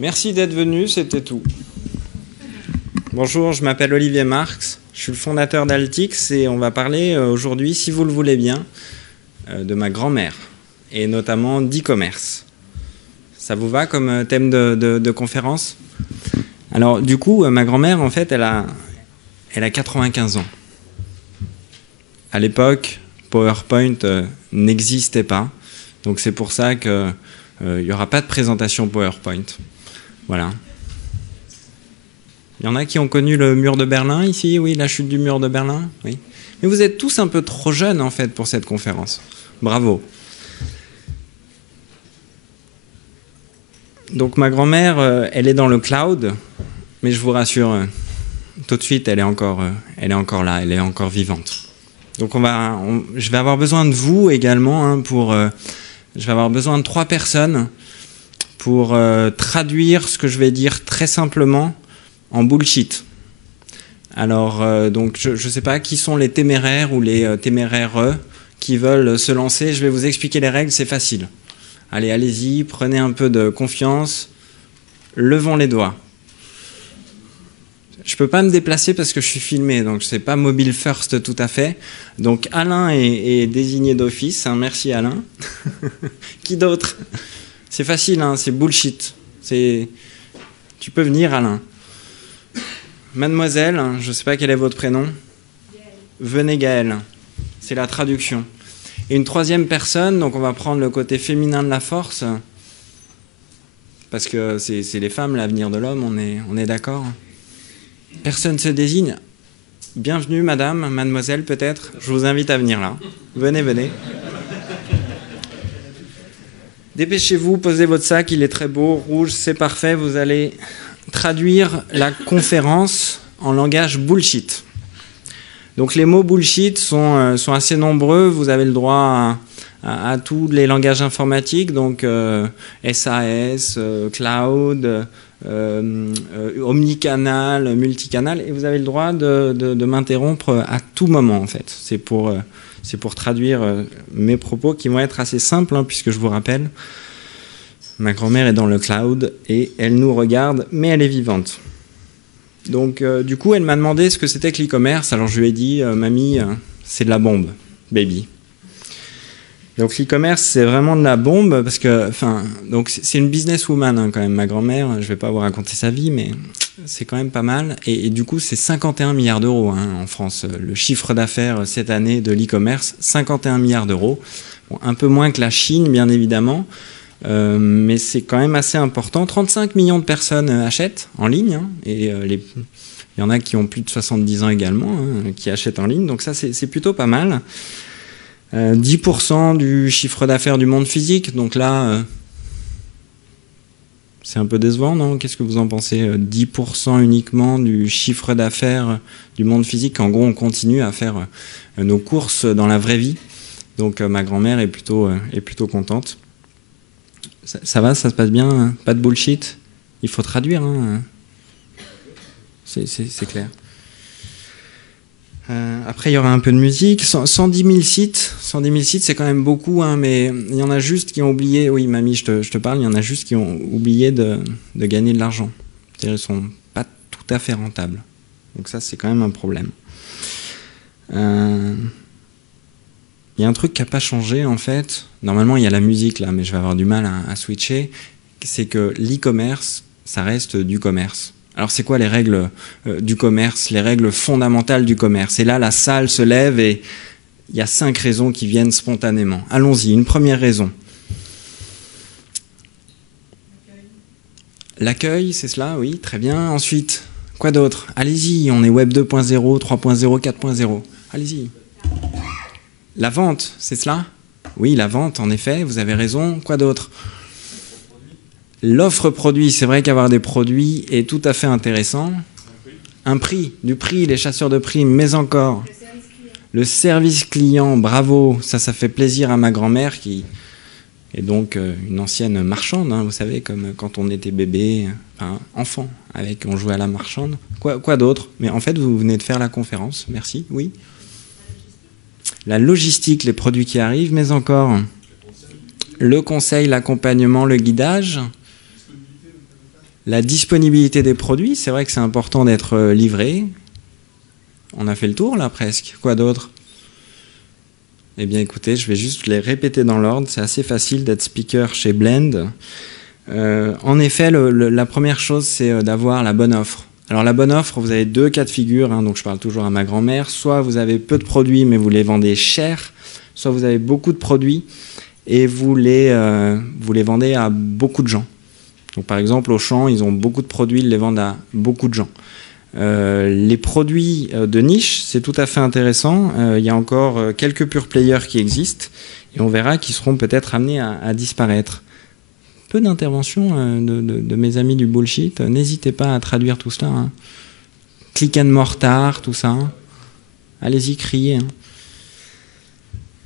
Merci d'être venu, c'était tout. Bonjour, je m'appelle Olivier Marx, je suis le fondateur d'Altix et on va parler aujourd'hui, si vous le voulez bien, de ma grand-mère et notamment d'e-commerce. Ça vous va comme thème de conférence? Alors du coup, ma grand-mère, en fait, elle a 95 ans. À l'époque, PowerPoint n'existait pas, donc c'est pour ça qu'il n'y aura pas de présentation PowerPoint. Voilà. Il y en a qui ont connu le mur de Berlin ici, oui, la chute du mur de Berlin, oui. Mais vous êtes tous un peu trop jeunes en fait pour cette conférence. Bravo. Donc ma grand-mère, elle est dans le cloud, mais je vous rassure, tout de suite, elle est encore là, elle est encore vivante. Donc je vais avoir besoin de vous également je vais avoir besoin de 3 personnes pour traduire ce que je vais dire très simplement en bullshit. Alors, donc, je ne sais pas qui sont les téméraires ou les téméraires qui veulent se lancer. Je vais vous expliquer les règles, c'est facile. Allez, allez-y, prenez un peu de confiance. Levons les doigts. Je ne peux pas me déplacer parce que je suis filmé, donc ce n'est pas mobile first tout à fait. Donc Alain est désigné d'office, hein, merci Alain. Qui d'autre? C'est facile, hein, c'est bullshit. Tu peux venir Alain. Mademoiselle, je ne sais pas quel est votre prénom. Venez Gaëlle. C'est la traduction. Et une 3e personne, donc on va prendre le côté féminin de la force. Parce que c'est les femmes, l'avenir de l'homme, on est d'accord. Personne ne se désigne. Bienvenue madame, mademoiselle peut-être. Je vous invite à venir là. Venez, venez. Dépêchez-vous, posez votre sac, il est très beau, rouge, c'est parfait. Vous allez traduire la conférence en langage bullshit. Donc les mots bullshit sont assez nombreux. Vous avez le droit à tous les langages informatiques, donc SAS, cloud, omnicanal, multicanal, et vous avez le droit de m'interrompre à tout moment en fait. C'est pour traduire mes propos qui vont être assez simples, hein, puisque je vous rappelle, ma grand-mère est dans le cloud et elle nous regarde, mais elle est vivante. Donc du coup, elle m'a demandé ce que c'était que l'e-commerce. Alors je lui ai dit, mamie, c'est de la bombe, baby. Donc l'e-commerce, c'est vraiment de la bombe parce que, donc c'est une businesswoman hein, quand même, ma grand-mère. Je ne vais pas vous raconter sa vie, mais c'est quand même pas mal. Et du coup, c'est 51 milliards d'euros hein, en France. Le chiffre d'affaires cette année de l'e-commerce, 51 milliards d'euros. Bon, un peu moins que la Chine, bien évidemment. Mais c'est quand même assez important. 35 millions de personnes achètent en ligne, hein, et il y en a qui ont plus de 70 ans également, hein, qui achètent en ligne, donc ça c'est plutôt pas mal. 10% du chiffre d'affaires du monde physique, donc là c'est un peu décevant, non? Qu'est-ce que vous en pensez? 10% uniquement du chiffre d'affaires du monde physique. En gros, on continue à faire nos courses dans la vraie vie, donc ma grand-mère est plutôt contente. Ça va, ça se passe bien, hein? Pas de bullshit. Il faut traduire, hein? C'est clair. Après, il y aura un peu de musique. 110 000 sites, 110 000 sites, c'est quand même beaucoup, hein, mais il y en a juste qui ont oublié. Oui, mamie, je te parle. Il y en a juste qui ont oublié de gagner de l'argent. C'est-à-dire, ils sont pas tout à fait rentables. Donc ça, c'est quand même un problème. Il y a un truc qui n'a pas changé en fait. Normalement, il y a la musique là, mais je vais avoir du mal à switcher. C'est que l'e-commerce, ça reste du commerce. Alors, c'est quoi les règles du commerce, les règles fondamentales du commerce? Et là, la salle se lève et il y a 5 raisons qui viennent spontanément. Allons-y, une première raison. L'accueil, c'est cela, oui, très bien. Ensuite, quoi d'autre? Allez-y, on est Web 2.0, 3.0, 4.0. Allez-y. La vente, c'est cela? Oui, la vente, en effet, vous avez raison. Quoi d'autre? L'offre produit, c'est vrai qu'avoir des produits est tout à fait intéressant. Un prix, du prix, les chasseurs de prix, mais encore. Le service client, bravo, ça fait plaisir à ma grand-mère qui est donc une ancienne marchande, hein, vous savez, comme quand on était bébé, enfin, enfant, on jouait à la marchande. Quoi d'autre? Mais en fait, vous venez de faire la conférence, merci, oui. La logistique, les produits qui arrivent, mais encore le conseil, l'accompagnement, le guidage. La disponibilité des produits, c'est vrai que c'est important d'être livré. On a fait le tour là presque. Quoi d'autre? Eh bien écoutez, je vais juste les répéter dans l'ordre. C'est assez facile d'être speaker chez Blend. En effet, la première chose, c'est d'avoir la bonne offre. Alors la bonne offre, vous avez deux cas de figure, hein, donc je parle toujours à ma grand-mère. Soit vous avez peu de produits, mais vous les vendez cher. Soit vous avez beaucoup de produits et vous les vendez à beaucoup de gens. Donc, par exemple, Auchan, ils ont beaucoup de produits, ils les vendent à beaucoup de gens. Les produits de niche, c'est tout à fait intéressant. Il y a encore quelques pure players qui existent et on verra qu'ils seront peut-être amenés à disparaître. Peu d'interventions de mes amis du bullshit. N'hésitez pas à traduire tout cela. Hein. Click and mortar, tout ça. Hein. Allez-y, criez. Hein.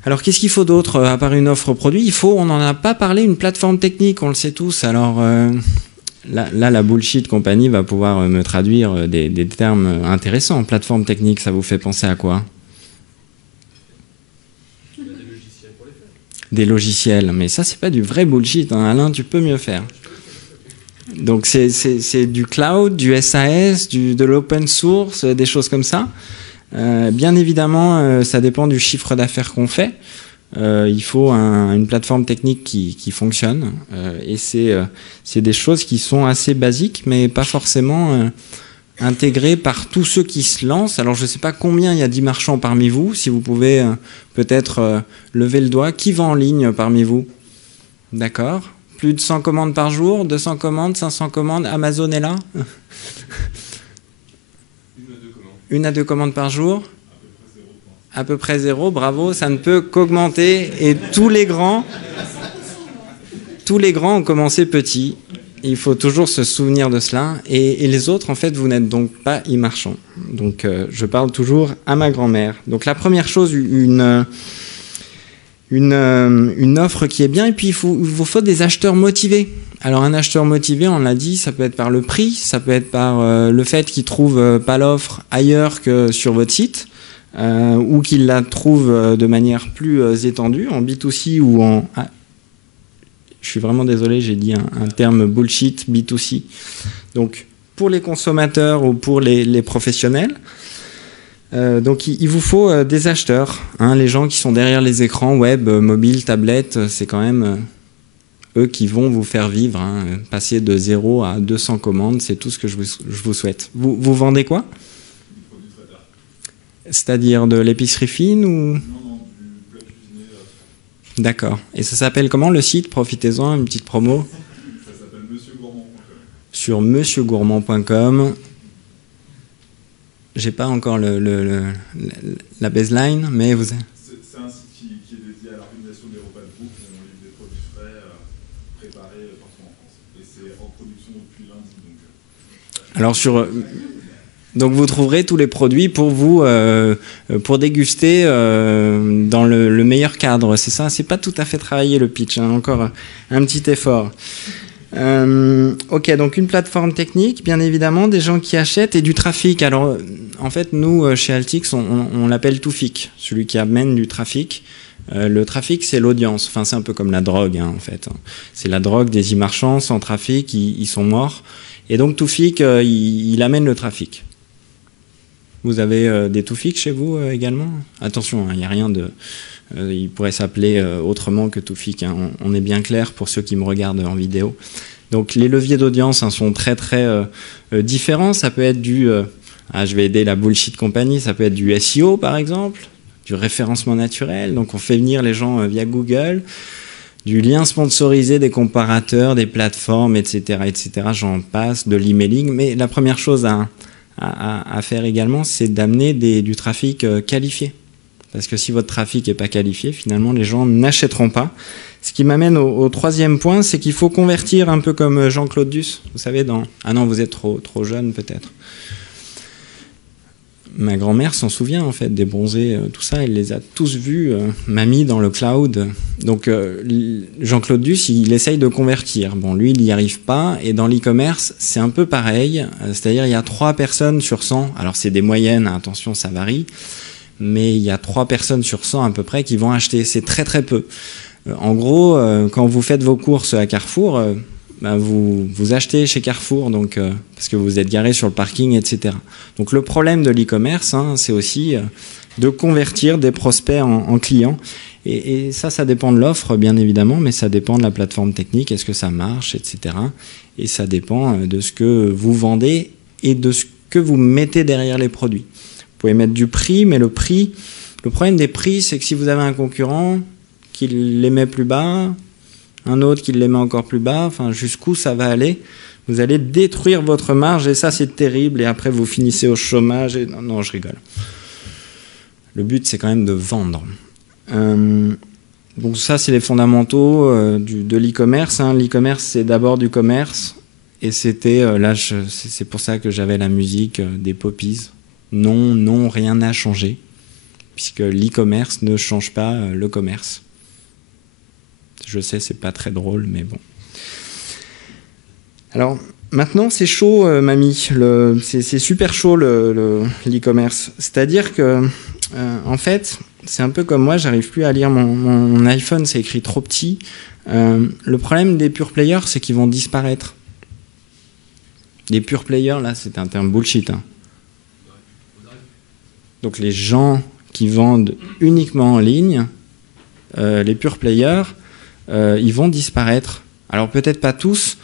Alors, qu'est-ce qu'il faut d'autre à part une offre produit? On n'en a pas parlé, une plateforme technique, on le sait tous. Alors, là, la bullshit compagnie va pouvoir me traduire des termes intéressants. Plateforme technique, ça vous fait penser à quoi? Des logiciels pour les faire. Des logiciels, mais ça, c'est pas du vrai bullshit. Hein. Alain, tu peux mieux faire. Donc, c'est du cloud, du SAS, de l'open source, des choses comme ça. Bien évidemment, ça dépend du chiffre d'affaires qu'on fait. Il faut une plateforme technique qui fonctionne. Et c'est des choses qui sont assez basiques, mais pas forcément intégrées par tous ceux qui se lancent. Alors, je ne sais pas combien il y a d'e-marchands parmi vous. Si vous pouvez peut-être lever le doigt. Qui vend en ligne parmi vous? D'accord. Plus de 100 commandes par jour, 200 commandes, 500 commandes. Amazon est là? Une à deux commandes par jour? À peu près zéro, bravo, ça ne peut qu'augmenter. Et tous les grands ont commencé petits. Il faut toujours se souvenir de cela. Et les autres, en fait, vous n'êtes donc pas e-marchands. Donc, je parle toujours à ma grand-mère. Donc, la première chose, une offre qui est bien. Et puis, il vous faut des acheteurs motivés. Alors un acheteur motivé, on l'a dit, ça peut être par le prix, ça peut être par le fait qu'il trouve pas l'offre ailleurs que sur votre site, ou qu'il la trouve de manière plus étendue, en B2C ou en... Ah, je suis vraiment désolé, j'ai dit un terme bullshit, B2C. Donc pour les consommateurs ou pour les professionnels, donc il vous faut des acheteurs, hein, les gens qui sont derrière les écrans web, mobile, tablette, c'est quand même... eux qui vont vous faire vivre, hein, passer de 0 à 200 commandes, c'est tout ce que je vous souhaite. Vous vendez quoi? C'est-à-dire de l'épicerie fine ou... Non, du plat cuisiné. D'accord. Et ça s'appelle comment le site? Profitez-en, une petite promo. Ça s'appelle monsieurgourmand.com. Sur monsieurgourmand.com. J'ai pas encore la baseline, mais vous... C'est un site qui est dédié à l'organisation des repas de groupe. On livre des produits frais préparés partout en France. Et c'est en production depuis lundi. Alors donc vous trouverez tous les produits pour vous pour déguster dans le meilleur cadre. C'est ça, c'est pas tout à fait travaillé le pitch. Hein, encore un petit effort. Ok, donc une plateforme technique, bien évidemment, des gens qui achètent et du trafic. Alors, en fait, nous, chez Altix, on l'appelle Toufik, celui qui amène du trafic. Le trafic, c'est l'audience. Enfin, c'est un peu comme la drogue, hein, en fait. C'est la drogue des e-marchands. Sans trafic, ils sont morts. Et donc, Toufik, il amène le trafic. Vous avez des Toufik chez vous également? Attention, il n'y a rien de... il pourrait s'appeler autrement que Toufik. Hein. On est bien clair pour ceux qui me regardent en vidéo. Donc les leviers d'audience sont très très différents. Ça peut être du... je vais aider la bullshit compagnie. Ça peut être du SEO par exemple, du référencement naturel. Donc on fait venir les gens via Google, du lien sponsorisé, des comparateurs, des plateformes, etc. etc. J'en passe, de l'emailing. Mais la première chose à faire également, c'est d'amener du trafic qualifié. Parce que si votre trafic n'est pas qualifié, finalement, les gens n'achèteront pas. Ce qui m'amène au troisième point, c'est qu'il faut convertir un peu comme Jean-Claude Duss. Vous savez, Ah non, vous êtes trop jeune peut-être. Ma grand-mère s'en souvient, en fait, des bronzés, tout ça. Elle les a tous vus, mamie, dans le cloud. Donc, Jean-Claude Duss, il essaye de convertir. Bon, lui, il n'y arrive pas. Et dans l'e-commerce, c'est un peu pareil. C'est-à-dire, il y a 3 personnes sur 100. Alors, c'est des moyennes, attention, ça varie. Mais il y a 3 personnes sur 100 à peu près qui vont acheter. C'est très très peu. En gros, quand vous faites vos courses à Carrefour, vous achetez chez Carrefour, donc, parce que vous êtes garé sur le parking, etc. Donc le problème de l'e-commerce, c'est aussi de convertir des prospects en clients. Et ça dépend de l'offre, bien évidemment, mais ça dépend de la plateforme technique, est-ce que ça marche, etc. Et ça dépend de ce que vous vendez et de ce que vous mettez derrière les produits. Vous pouvez mettre du prix, mais le problème des prix, c'est que si vous avez un concurrent qui les met plus bas, un autre qui les met encore plus bas, enfin, jusqu'où ça va aller, vous allez détruire votre marge, et ça, c'est terrible, et après, vous finissez au chômage, et non, je rigole. Le but, c'est quand même de vendre. Donc ça, c'est les fondamentaux de l'e-commerce. L'e-commerce, c'est d'abord du commerce. Et c'était, c'est pour ça que j'avais la musique des Poppies. Non, rien n'a changé. Puisque l'e-commerce ne change pas le commerce. Je sais, c'est pas très drôle, mais bon. Alors, maintenant, c'est chaud, mamie. C'est super chaud, l'e-commerce. C'est-à-dire que, en fait... C'est un peu comme moi, j'arrive plus à lire mon iPhone, c'est écrit trop petit. Le problème des pure players, c'est qu'ils vont disparaître. Les pure players, là, c'est un terme bullshit. Donc les gens qui vendent uniquement en ligne, les pure players, ils vont disparaître. Alors peut-être pas tous,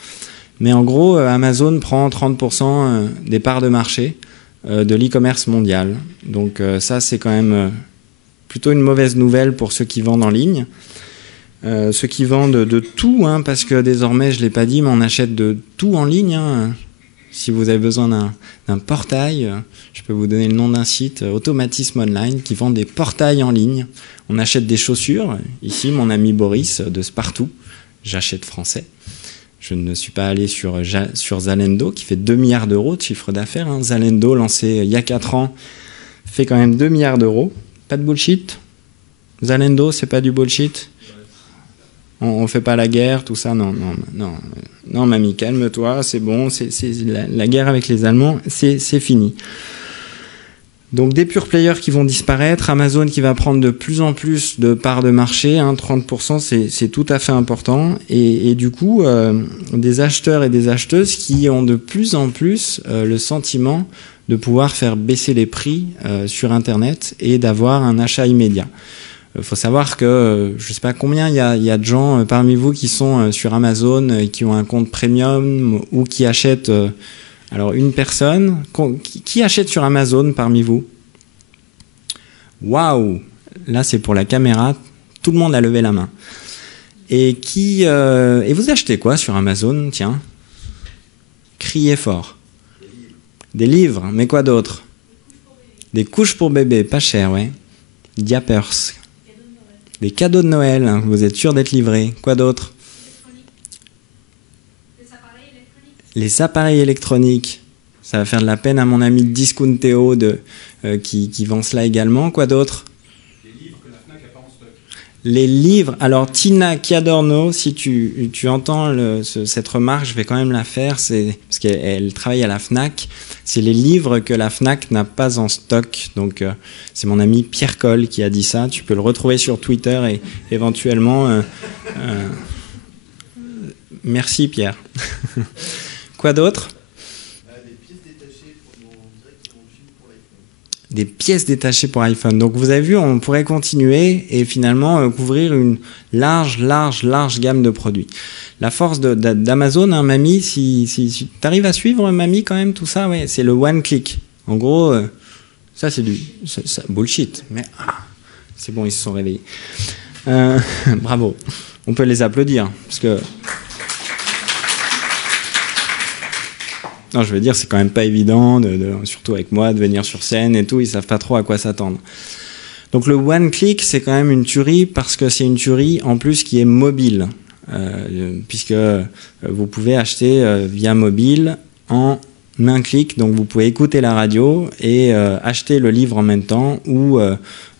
mais en gros, Amazon prend 30% des parts de marché de l'e-commerce mondial. Donc ça, c'est quand même... plutôt une mauvaise nouvelle pour ceux qui vendent en ligne. Ceux qui vendent de tout, parce que désormais, je ne l'ai pas dit, mais on achète de tout en ligne. Si vous avez besoin d'un portail, je peux vous donner le nom d'un site, Automatisme Online, qui vend des portails en ligne. On achète des chaussures. Ici, mon ami Boris de Spartou, j'achète français. Je ne suis pas allé sur Zalendo, qui fait 2 milliards d'euros de chiffre d'affaires. Zalendo, lancé il y a 4 ans, fait quand même 2 milliards d'euros. Pas de bullshit. Zalendo, c'est pas du bullshit. On fait pas la guerre, tout ça. Non, mamie, calme-toi, c'est bon. C'est la guerre avec les Allemands, c'est fini. Donc des pure players qui vont disparaître, Amazon qui va prendre de plus en plus de parts de marché, 30%, c'est tout à fait important. Et du coup, des acheteurs et des acheteuses qui ont de plus en plus le sentiment de pouvoir faire baisser les prix sur Internet et d'avoir un achat immédiat. Il faut savoir que je ne sais pas combien il y a de gens parmi vous qui sont sur Amazon et qui ont un compte premium ou qui achètent... alors une personne, qui achète sur Amazon parmi vous? Waouh! Là c'est pour la caméra, tout le monde a levé la main. Et vous achetez quoi sur Amazon? Tiens, criez fort. Des livres, mais quoi d'autre? Des couches pour bébé, pas cher, ouais. Diapers. Des cadeaux de Noël, vous êtes sûr d'être livré. Quoi d'autre? Les appareils électroniques. Ça va faire de la peine à mon ami Discounteo qui vend cela également. Quoi d'autre? Les livres que la Fnac n'a pas en stock. Les livres. Alors Tina Chiadorno, si tu entends cette remarque, je vais quand même la faire, parce qu'elle travaille à la Fnac. C'est les livres que la Fnac n'a pas en stock. Donc c'est mon ami Pierre Coll qui a dit ça. Tu peux le retrouver sur Twitter et éventuellement... merci Pierre. Quoi d'autre? Des pièces détachées pour iPhone. Donc vous avez vu, on pourrait continuer et finalement couvrir une large gamme de produits. La force d'Amazon, mamie, si tu arrives à suivre, mamie, quand même, tout ça, ouais, c'est le one click. En gros, ça c'est du bullshit. Mais c'est bon, ils se sont réveillés. Bravo. On peut les applaudir, parce que... Non, je veux dire, c'est quand même pas évident, surtout avec moi, de venir sur scène et tout, ils savent pas trop à quoi s'attendre. Donc le one click, c'est quand même une tuerie, parce que c'est une tuerie en plus qui est mobile, puisque vous pouvez acheter via mobile en un clic, donc vous pouvez écouter la radio et acheter le livre en même temps, ou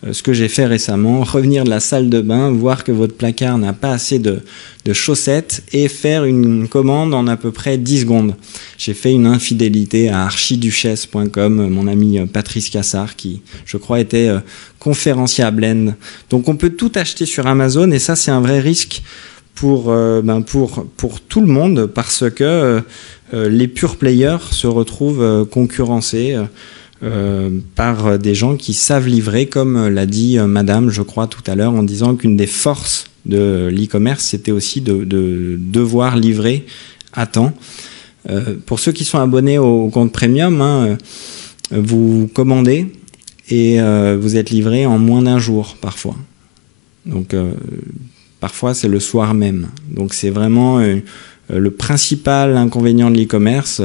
ce que j'ai fait récemment, revenir de la salle de bain, voir que votre placard n'a pas assez de chaussettes et faire une commande en à peu près 10 secondes. J'ai fait une infidélité à archiduchesse.com, mon ami Patrice Cassard, qui, je crois, était conférencier à Blend. Donc on peut tout acheter sur Amazon, et ça, c'est un vrai risque pour tout le monde, parce que les pure players se retrouvent concurrencés par des gens qui savent livrer, comme l'a dit Madame, je crois, tout à l'heure, en disant qu'une des forces de l'e-commerce, c'était aussi de devoir livrer à temps. Pour ceux qui sont abonnés au compte premium, hein, vous commandez et vous êtes livré en moins d'un jour parfois. Donc parfois c'est le soir même. Donc c'est vraiment le principal inconvénient de l'e-commerce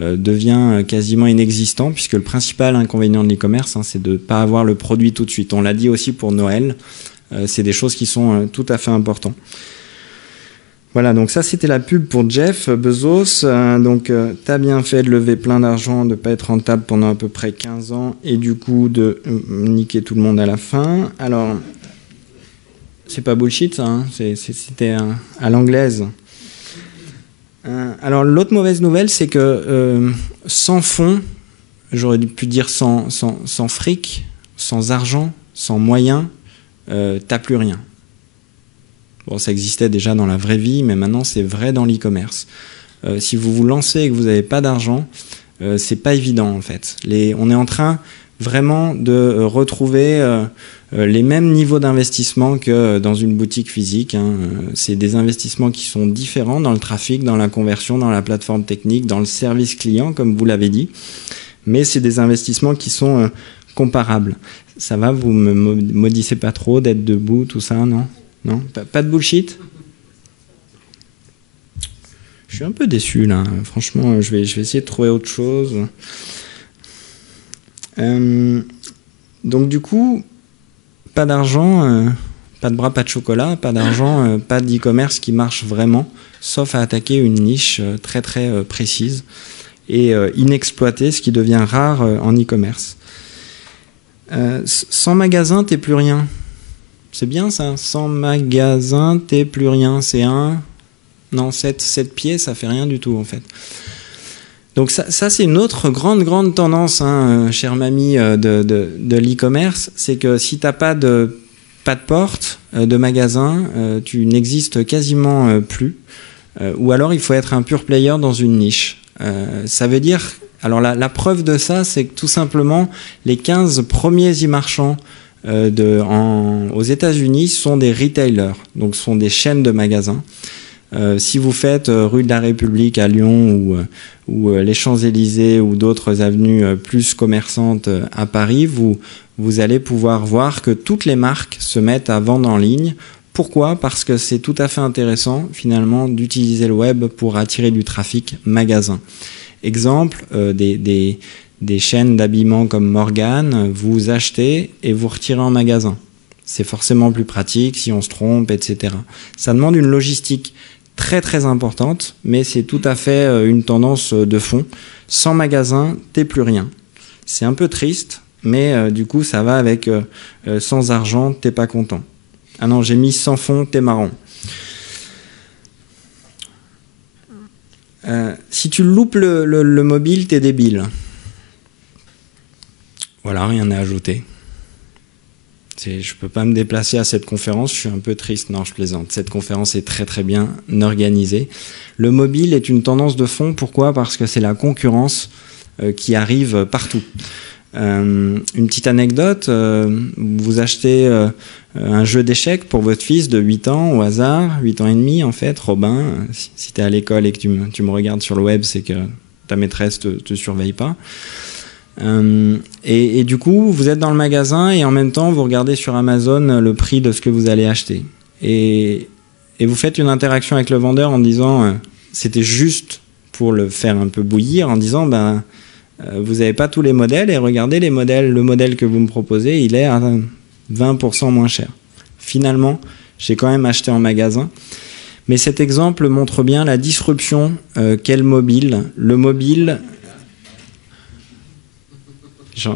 devient quasiment inexistant, puisque le principal inconvénient de l'e-commerce, hein, c'est de ne pas avoir le produit tout de suite. On l'a dit aussi pour Noël, c'est des choses qui sont tout à fait importantes. Voilà, donc ça c'était la pub pour Jeff Bezos. Donc t'as bien fait de lever plein d'argent, de ne pas être rentable pendant à peu près 15 ans et du coup de niquer tout le monde à la fin. Alors, c'est pas bullshit ça, hein, c'était à l'anglaise. Alors l'autre mauvaise nouvelle, c'est que sans fonds, j'aurais pu dire sans fric, sans argent, sans moyens, t'as plus rien. Bon, ça existait déjà dans la vraie vie, mais maintenant c'est vrai dans l'e-commerce. Si vous vous lancez et que vous n'avez pas d'argent, c'est pas évident en fait. On est en train vraiment de retrouver les mêmes niveaux d'investissement que dans une boutique physique, hein. C'est des investissements qui sont différents dans le trafic, dans la conversion, dans la plateforme technique, dans le service client, comme vous l'avez dit. Mais c'est des investissements qui sont comparables. Ça va, vous me maudissez pas trop d'être debout, tout ça, non ? Non, pas de bullshit. Je suis un peu déçu là. Franchement, je vais essayer de trouver autre chose. Donc du coup, pas d'argent, pas de bras, pas de chocolat, pas d'argent, pas d'e-commerce qui marche vraiment, sauf à attaquer une niche très très précise et inexploitée, ce qui devient rare en e-commerce. Sans magasin, t'es plus rien. C'est bien ça, sans magasin, t'es plus rien. C'est non, 7 pieds, ça fait rien du tout en fait. Donc ça c'est une autre grande tendance, hein, chère mamie, de l'e-commerce, c'est que si t'as pas de porte, de magasin, tu n'existes quasiment plus. Ou alors il faut être un pure player dans une niche. Ça veut dire, alors la preuve de ça, c'est que tout simplement les 15 premiers e-marchands aux États-Unis sont des retailers, donc sont des chaînes de magasins. Si vous faites rue de la République à Lyon ou les Champs-Élysées ou d'autres avenues plus commerçantes à Paris, vous allez pouvoir voir que toutes les marques se mettent à vendre en ligne. Pourquoi ? Parce que c'est tout à fait intéressant finalement d'utiliser le web pour attirer du trafic magasin. Exemple, des chaînes d'habillement comme Morgan, vous achetez et vous retirez en magasin. C'est forcément plus pratique si on se trompe, etc. Ça demande une logistique très très importante, mais c'est tout à fait une tendance de fond. Sans magasin, t'es plus rien. C'est un peu triste, mais du coup ça va avec sans argent, t'es pas content. Ah non, j'ai mis sans fond, t'es marrant. Si tu loupes le mobile, t'es débile. Voilà, rien à ajouter. Je peux pas me déplacer à cette conférence, je suis un peu triste. Non, je plaisante. Cette conférence est très très bien organisée. Le mobile est une tendance de fond. Pourquoi ? Parce que c'est la concurrence qui arrive partout. Une petite anecdote, vous achetez un jeu d'échecs pour votre fils de 8 ans au hasard, 8 ans et demi en fait, Robin. Si tu es à l'école et que tu me regardes sur le web, c'est que ta maîtresse te surveille pas. Et du coup, vous êtes dans le magasin et en même temps, vous regardez sur Amazon le prix de ce que vous allez acheter. Et vous faites une interaction avec le vendeur en disant, c'était juste pour le faire un peu bouillir, en disant, vous n'avez pas tous les modèles et regardez le modèle que vous me proposez, il est à 20% moins cher. Finalement, j'ai quand même acheté en magasin. Mais cet exemple montre bien la disruption qu'est le mobile. Le mobile...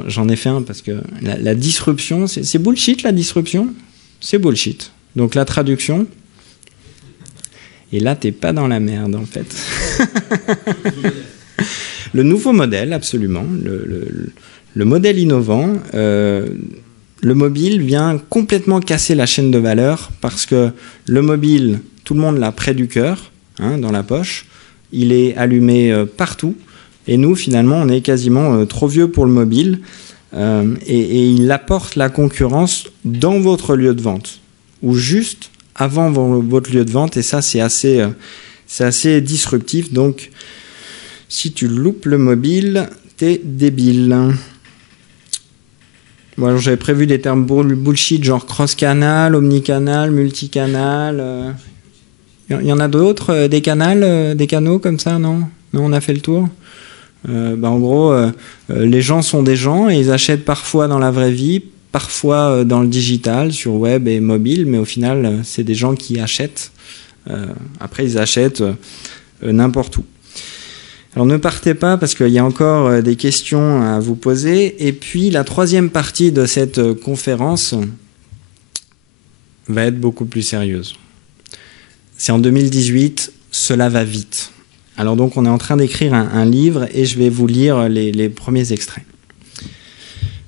J'en ai fait un parce que la disruption, c'est bullshit la disruption, c'est bullshit. Donc la traduction, et là t'es pas dans la merde en fait. Le nouveau modèle, absolument, le modèle innovant, le mobile vient complètement casser la chaîne de valeur parce que le mobile, tout le monde l'a près du cœur, hein, dans la poche. Il est allumé partout. Et nous, finalement, on est quasiment trop vieux pour le mobile. Et il apporte la concurrence dans votre lieu de vente ou juste avant votre lieu de vente. Et ça, c'est assez disruptif. Donc, si tu loupes le mobile, t'es débile. Bon, alors j'avais prévu des termes bullshit, genre cross-canal, omnicanal, multicanal. Il y en a d'autres, des canaux comme ça, non? Non, on a fait le tour. En gros, les gens sont des gens et ils achètent parfois dans la vraie vie, parfois dans le digital, sur web et mobile, mais au final, c'est des gens qui achètent. Après, ils achètent n'importe où. Alors ne partez pas parce qu'il y a encore des questions à vous poser. Et puis la troisième partie de cette conférence va être beaucoup plus sérieuse. C'est en 2018, cela va vite. Alors donc on est en train d'écrire un livre et je vais vous lire les premiers extraits.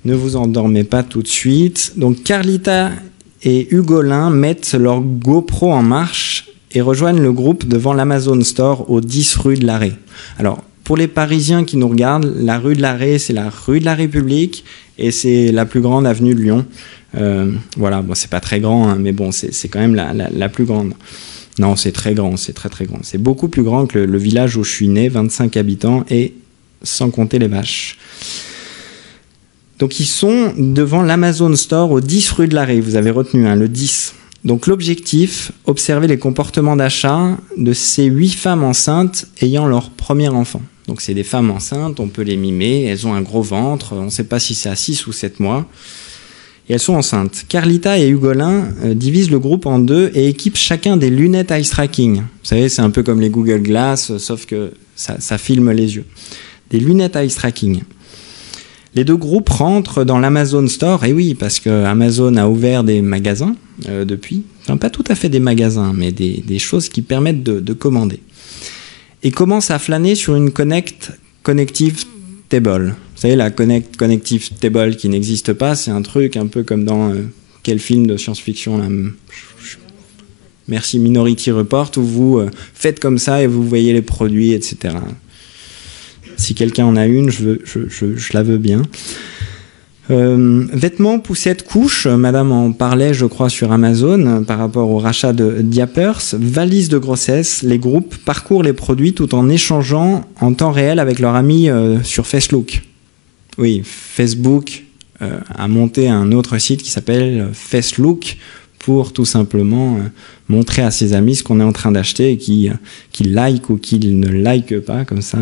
Ne vous endormez pas tout de suite. Donc Carlita et Hugolin mettent leur GoPro en marche et rejoignent le groupe devant l'Amazon Store au 10 rue de l'Arrêt. Alors, pour les Parisiens qui nous regardent, la rue de l'Arrêt, c'est la rue de la République et c'est la plus grande avenue de Lyon. Voilà, bon, c'est pas très grand, hein, mais bon, c'est quand même la plus grande. Non, c'est très grand, c'est très très grand. C'est beaucoup plus grand que le village où je suis né, 25 habitants et sans compter les vaches. Donc, ils sont devant l'Amazon Store au 10 rue de l'Arrêt. Vous avez retenu, hein, le 10. Donc l'objectif, observer les comportements d'achat de ces 8 femmes enceintes ayant leur premier enfant. Donc c'est des femmes enceintes, on peut les mimer, elles ont un gros ventre, on ne sait pas si c'est à 6 ou 7 mois. Et elles sont enceintes. Carlita et Hugolin divisent le groupe en deux et équipent chacun des lunettes eye tracking. Vous savez, c'est un peu comme les Google Glass, sauf que ça filme les yeux. Des lunettes eye tracking. Les deux groupes rentrent dans l'Amazon Store, et oui, parce que Amazon a ouvert des magasins depuis, enfin pas tout à fait des magasins, mais des choses qui permettent de commander. Et commencent à flâner sur une connective table. Vous savez, la connective table qui n'existe pas, c'est un truc un peu comme dans quel film de science-fiction là, merci, Minority Report, où vous faites comme ça et vous voyez les produits, etc. Si quelqu'un en a une, je la veux bien. Vêtements, poussettes, couches, madame en parlait, je crois, sur Amazon, par rapport au rachat de Diapers. Valises de grossesse, les groupes parcourent les produits tout en échangeant en temps réel avec leurs amis sur Facebook. Oui, Facebook a monté un autre site qui s'appelle Facelook pour tout simplement montrer à ses amis ce qu'on est en train d'acheter et qu'ils like ou qu'ils ne like pas, comme ça.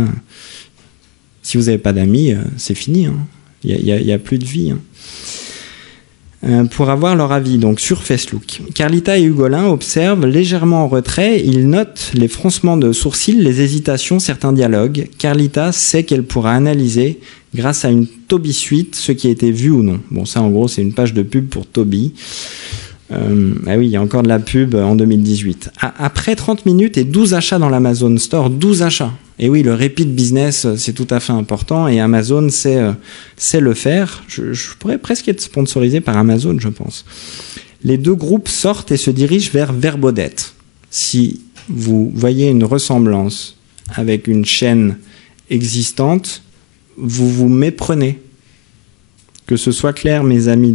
Si vous n'avez pas d'amis, c'est fini. Hein. Il n'y a plus de vie. Hein. Pour avoir leur avis, donc sur Facebook. Carlita et Hugolin observent légèrement en retrait. Ils notent les froncements de sourcils, les hésitations, certains dialogues. Carlita sait qu'elle pourra analyser, grâce à une Toby Suite, ce qui a été vu ou non. Bon, ça, en gros, c'est une page de pub pour Toby. Ah oui, il y a encore de la pub en 2018. Après 30 minutes et 12 achats dans l'Amazon Store, 12 achats. Et oui, le repeat business, c'est tout à fait important et Amazon sait le faire. Je pourrais presque être sponsorisé par Amazon, je pense. Les deux groupes sortent et se dirigent vers Verbaudet. Si vous voyez une ressemblance avec une chaîne existante, vous vous méprenez. Que ce soit clair, mes amis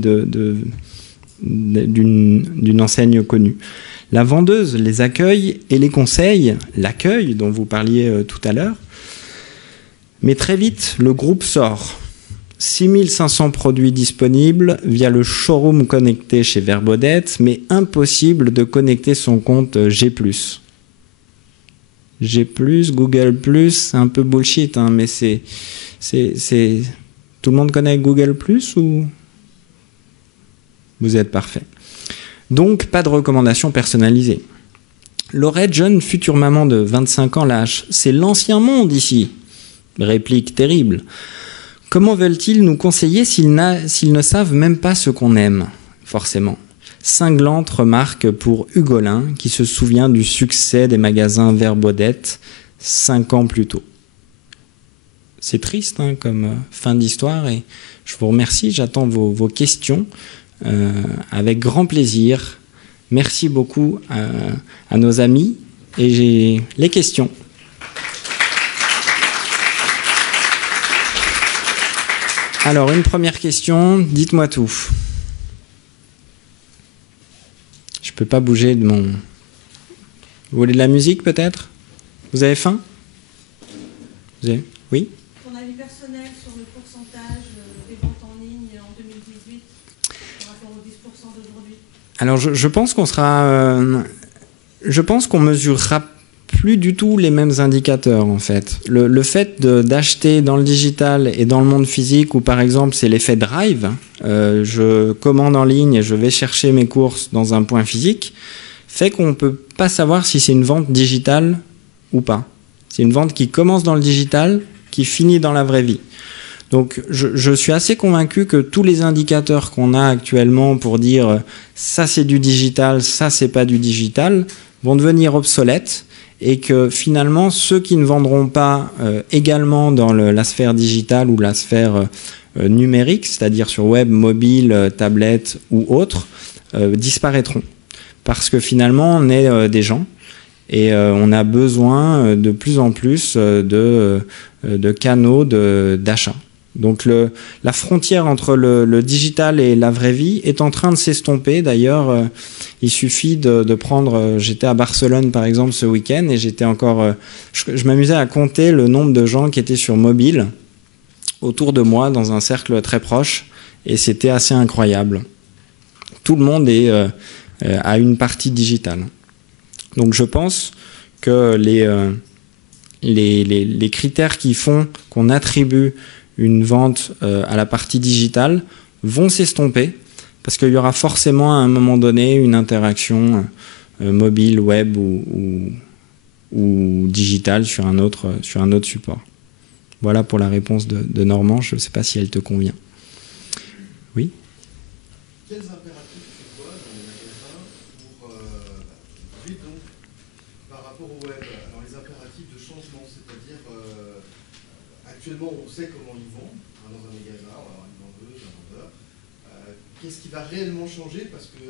d'une enseigne connue. La vendeuse les accueille et les conseille, l'accueil dont vous parliez tout à l'heure. Mais très vite, le groupe sort. 6500 produits disponibles via le showroom connecté chez Verbaudet, mais impossible de connecter son compte G+. G+, Google+, c'est un peu bullshit, hein, mais c'est... Tout le monde connaît Google+, ou... Vous êtes parfait. Donc, pas de recommandation personnalisée. Laurette, jeune future maman de 25 ans, lâche. C'est l'ancien monde ici. Réplique terrible. Comment veulent-ils nous conseiller s'ils ne savent même pas ce qu'on aime, forcément? Cinglante remarque pour Hugolin, qui se souvient du succès des magasins Verbaudet 5 ans plus tôt. C'est triste, hein, comme fin d'histoire, et je vous remercie. J'attends vos questions. avec grand plaisir. Merci beaucoup à nos amis et j'ai les questions. Alors, une première question, dites-moi tout. Je ne peux pas bouger de mon... Vous voulez de la musique peut-être? Vous avez faim? Oui? Ton avis personnel sur le pourcentage des ventes en ligne en 2018 par rapport aux 10% d'aujourd'hui? Alors je pense qu'on sera... je pense qu'on mesurera plus du tout les mêmes indicateurs en fait. Le fait d'acheter dans le digital et dans le monde physique, où par exemple c'est l'effet drive, je commande en ligne et je vais chercher mes courses dans un point physique, fait qu'on ne peut pas savoir si c'est une vente digitale ou pas. C'est une vente qui commence dans le digital, qui finit dans la vraie vie. Donc je suis assez convaincu que tous les indicateurs qu'on a actuellement pour dire ça c'est du digital, ça c'est pas du digital, vont devenir obsolètes et que finalement ceux qui ne vendront pas également dans la sphère digitale ou la sphère numérique, c'est-à-dire sur web, mobile, tablette ou autre, disparaîtront. Parce que finalement on est des gens et on a besoin de plus en plus de canaux d'achat. Donc la frontière entre le digital et la vraie vie est en train de s'estomper. D'ailleurs, il suffit de prendre... J'étais à Barcelone, par exemple, ce week-end, et j'étais encore... je m'amusais à compter le nombre de gens qui étaient sur mobile autour de moi, dans un cercle très proche, et c'était assez incroyable. Tout le monde a une partie digitale. Donc je pense que les critères qui font qu'on attribue une vente à la partie digitale vont s'estomper parce qu'il y aura forcément à un moment donné une interaction mobile, web ou digitale sur un autre support. Voilà pour la réponse de Normand. Je ne sais pas si elle te convient. Oui? Quels impératifs tu vois dans les magasins pour vivre donc par rapport au web? Alors les impératifs de changement, c'est-à-dire actuellement on sait comment ils vont dans un magasin, on va avoir une vendeuse, un vendeur. Qu'est-ce qui va réellement changer? Parce que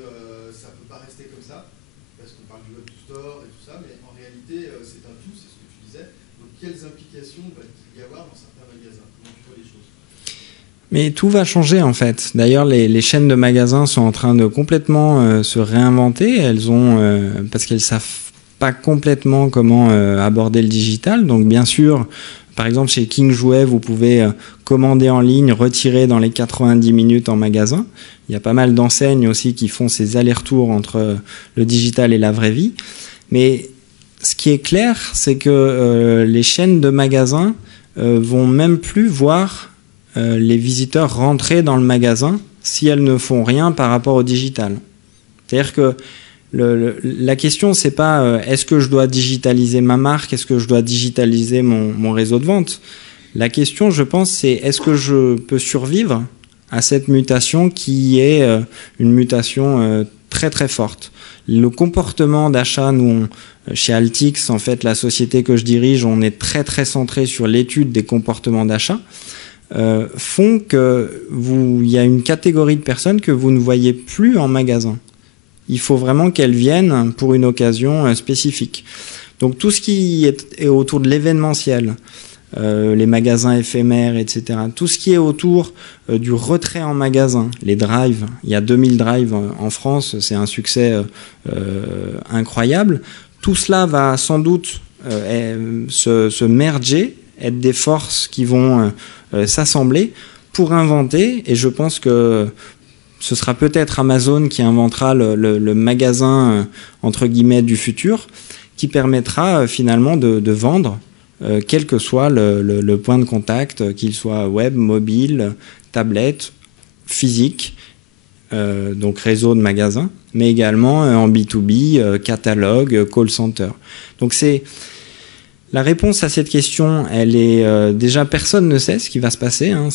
ça ne peut pas rester comme ça, parce qu'on parle du web to store et tout ça, mais en réalité c'est un tout, c'est ce que tu disais. Donc quelles implications va-t-il y avoir dans certains magasins? Comment tu vois les choses? Mais tout va changer en fait. D'ailleurs, les chaînes de magasins sont en train de complètement se réinventer. Elles ont parce qu'elles savent pas complètement comment aborder le digital. Donc bien sûr, par exemple chez King Jouet, vous pouvez commander en ligne, retirer dans les 90 minutes en magasin. Il y a pas mal d'enseignes aussi qui font ces allers-retours entre le digital et la vraie vie. Mais ce qui est clair, c'est que les chaînes de magasins vont même plus voir les visiteurs rentrer dans le magasin si elles ne font rien par rapport au digital. C'est-à-dire que la question, c'est pas est-ce que je dois digitaliser ma marque, est-ce que je dois digitaliser mon réseau de vente. La question, je pense, c'est est-ce que je peux survivre à cette mutation qui est une mutation très très forte. Le comportement d'achat, nous, chez Altix, en fait, la société que je dirige, on est très très centré sur l'étude des comportements d'achat. Font qu'il y a une catégorie de personnes que vous ne voyez plus en magasin. Il faut vraiment qu'elles viennent pour une occasion spécifique. Donc tout ce qui est autour de l'événementiel, les magasins éphémères, etc., tout ce qui est autour du retrait en magasin, les drives, il y a 2000 drives en France, c'est un succès incroyable. Tout cela va sans doute se merger, être des forces qui vont s'assembler pour inventer, et je pense que ce sera peut-être Amazon qui inventera le magasin entre guillemets du futur, qui permettra finalement de vendre quel que soit le point de contact, qu'il soit web, mobile, tablette, physique, donc réseau de magasins, mais également en B2B, catalogue, call center. Donc c'est la réponse à cette question, elle est déjà personne ne sait ce qui va se passer. Hein,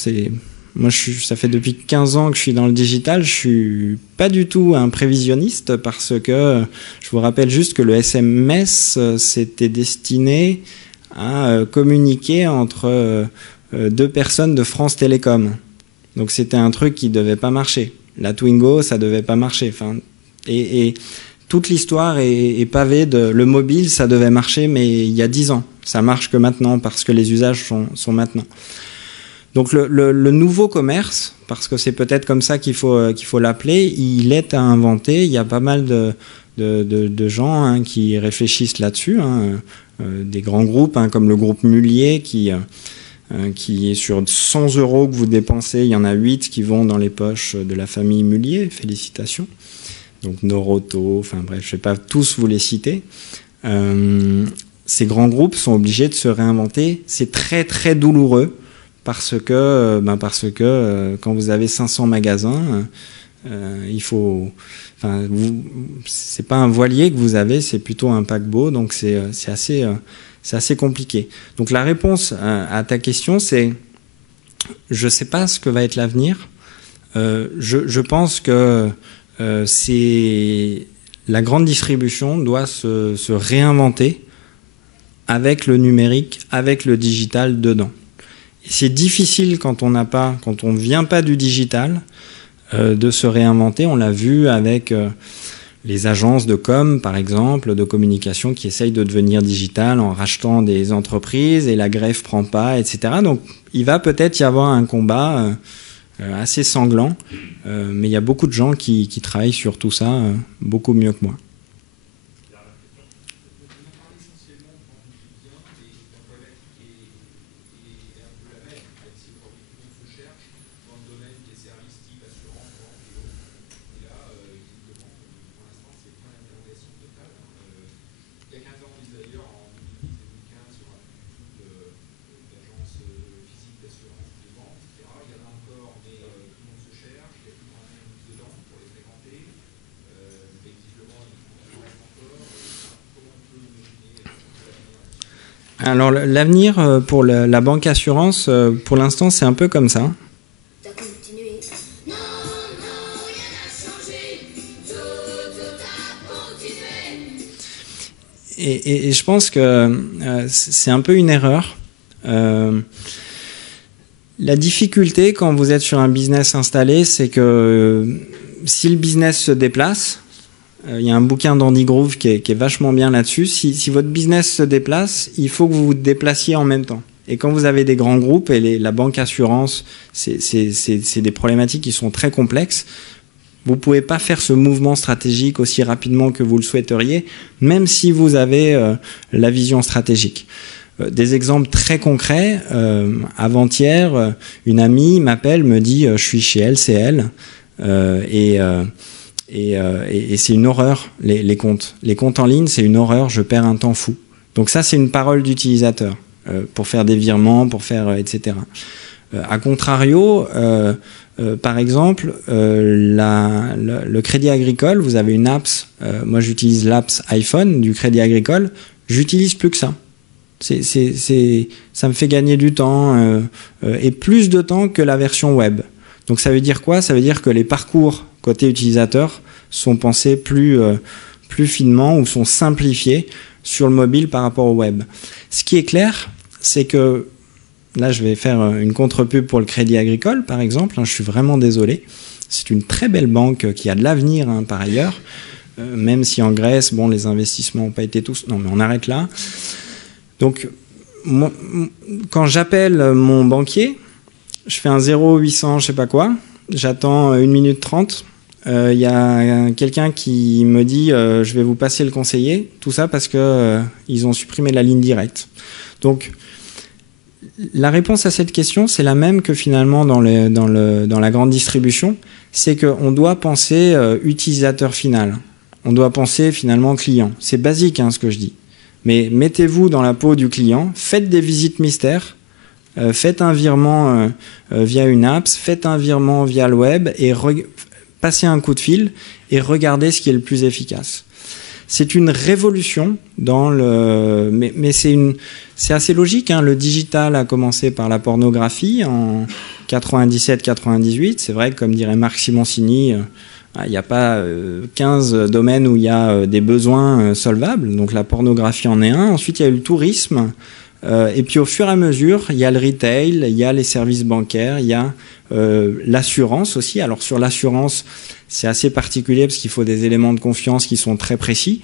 moi, ça fait depuis 15 ans que je suis dans le digital. Je suis pas du tout un prévisionniste parce que je vous rappelle juste que le SMS c'était destiné à communiquer entre deux personnes de France Télécom. Donc c'était un truc qui devait pas marcher. La Twingo, ça devait pas marcher. Enfin, et toute l'histoire est pavée de... Le mobile, ça devait marcher, mais il y a 10 ans. Ça marche que maintenant, parce que les usages sont maintenant. Donc le nouveau commerce, parce que c'est peut-être comme ça qu'il faut l'appeler, il est à inventer. Il y a pas mal de gens hein, qui réfléchissent là-dessus. Hein, des grands groupes, hein, comme le groupe Mullier, qui est sur 100 € que vous dépensez, il y en a 8 qui vont dans les poches de la famille Mullier. Félicitations. Donc Noroto, enfin bref, je ne vais pas tous vous les citer. Ces grands groupes sont obligés de se réinventer. C'est très très douloureux parce que quand vous avez 500 magasins, il faut... Enfin, c'est pas un voilier que vous avez, c'est plutôt un paquebot, donc c'est assez compliqué. Donc la réponse à ta question, c'est je sais pas ce que va être l'avenir. Je pense que la grande distribution doit se réinventer avec le numérique, avec le digital dedans. Et c'est difficile quand on ne vient pas du digital, de se réinventer. On l'a vu avec les agences de com, par exemple, de communication qui essayent de devenir digitales en rachetant des entreprises et la greffe prend pas, etc. Donc il va peut-être y avoir un combat assez sanglant, mais il y a beaucoup de gens qui travaillent sur tout ça beaucoup mieux que moi. Alors l'avenir pour la banque assurance, pour l'instant, c'est un peu comme ça. Et je pense que c'est un peu une erreur. La difficulté quand vous êtes sur un business installé, c'est que si le business se déplace, il y a un bouquin d'Andy Grove qui est vachement bien là-dessus. Si votre business se déplace, il faut que vous vous déplaciez en même temps. Et quand vous avez des grands groupes, et la banque assurance, c'est des problématiques qui sont très complexes, vous ne pouvez pas faire ce mouvement stratégique aussi rapidement que vous le souhaiteriez, même si vous avez la vision stratégique. Des exemples très concrets. Avant-hier, une amie m'appelle, me dit « je suis chez LCL » et c'est une horreur, les comptes. Les comptes en ligne, c'est une horreur, je perds un temps fou. Donc ça, c'est une parole d'utilisateur pour faire des virements, pour faire etc. A contrario, par exemple, le Crédit Agricole, vous avez une apps, moi j'utilise l'apps iPhone du Crédit Agricole, j'utilise plus que ça. Ça me fait gagner du temps et plus de temps que la version web. Donc ça veut dire quoi? Ça veut dire que les parcours côté utilisateur sont pensés plus finement ou sont simplifiés sur le mobile par rapport au web. Ce qui est clair, c'est que, là je vais faire une contre-pub pour le Crédit Agricole par exemple, je suis vraiment désolé, c'est une très belle banque qui a de l'avenir par ailleurs, même si en Grèce, bon, les investissements n'ont pas été tous... Non mais on arrête là. Donc, moi, quand j'appelle mon banquier, je fais un 0800 je sais pas quoi, j'attends 1 minute 30, il y a quelqu'un qui me dit je vais vous passer le conseiller, tout ça parce que ils ont supprimé la ligne directe. Donc la réponse à cette question, c'est la même que finalement dans la grande distribution, c'est qu'on doit penser utilisateur final, on doit penser finalement client. C'est basique ce que je dis, mais mettez-vous dans la peau du client, faites des visites mystères, faites un virement via une app, faites un virement via le web et passez un coup de fil et regardez ce qui est le plus efficace. C'est une révolution mais c'est assez logique. Le digital a commencé par la pornographie en 97-98. C'est vrai que, comme dirait Marc Simoncini, il n'y a pas 15 domaines où il y a des besoins solvables. Donc la pornographie en est un. Ensuite, il y a eu le tourisme. Et puis au fur et à mesure, il y a le retail, il y a les services bancaires, il y a l'assurance aussi. Alors sur l'assurance, c'est assez particulier parce qu'il faut des éléments de confiance qui sont très précis.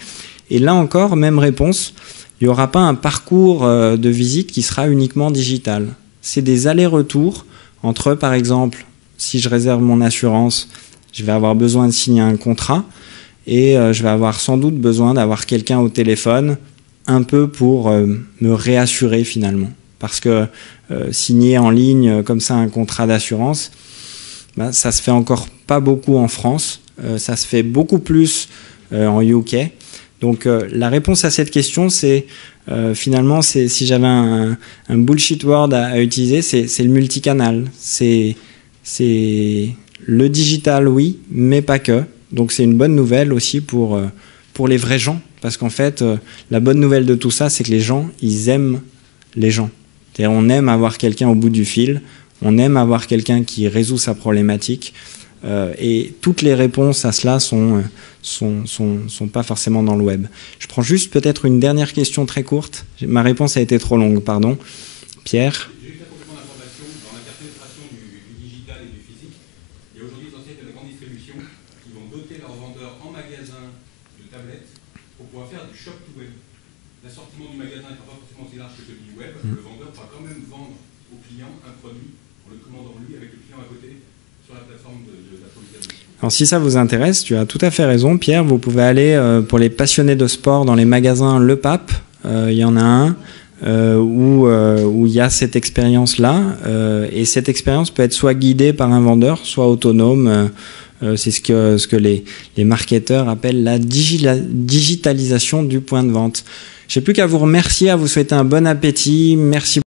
Et là encore, même réponse, il n'y aura pas un parcours de visite qui sera uniquement digital. C'est des allers-retours entre, par exemple, si je réserve mon assurance, je vais avoir besoin de signer un contrat et je vais avoir sans doute besoin d'avoir quelqu'un au téléphone un peu pour me réassurer finalement. Parce que signer en ligne comme ça un contrat d'assurance, bah, ça se fait encore pas beaucoup en France, ça se fait beaucoup plus en UK. Donc la réponse à cette question, c'est finalement, si j'avais un bullshit word à utiliser, c'est le multicanal. C'est le digital, oui, mais pas que. Donc c'est une bonne nouvelle aussi pour les vrais gens. Parce qu'en fait, la bonne nouvelle de tout ça, c'est que les gens, ils aiment les gens. C'est-à-dire, on aime avoir quelqu'un au bout du fil, on aime avoir quelqu'un qui résout sa problématique. Et toutes les réponses à cela sont pas forcément dans le web. Je prends juste peut-être une dernière question très courte. Ma réponse a été trop longue, pardon. Pierre? J'ai juste un complément d'information dans l'interpénétration du digital et du physique. Il y a aujourd'hui essentiellement des grandes distributions qui vont doter leurs vendeurs en magasin de tablettes pour pouvoir faire du shop to web. L'assortiment du magasin n'est pas forcément aussi large que celui du web. Le vendeur pourra quand même vendre au client un produit en le commandant lui avec le client à côté sur la plateforme de l'approvisionnement. Alors si ça vous intéresse, tu as tout à fait raison, Pierre. Vous pouvez aller pour les passionnés de sport dans les magasins Le Pape. Il y en a un où il y a cette expérience-là. Et cette expérience peut être soit guidée par un vendeur, soit autonome. C'est ce que les marketeurs appellent la digitalisation du point de vente. Je n'ai plus qu'à vous remercier, à vous souhaiter un bon appétit. Merci.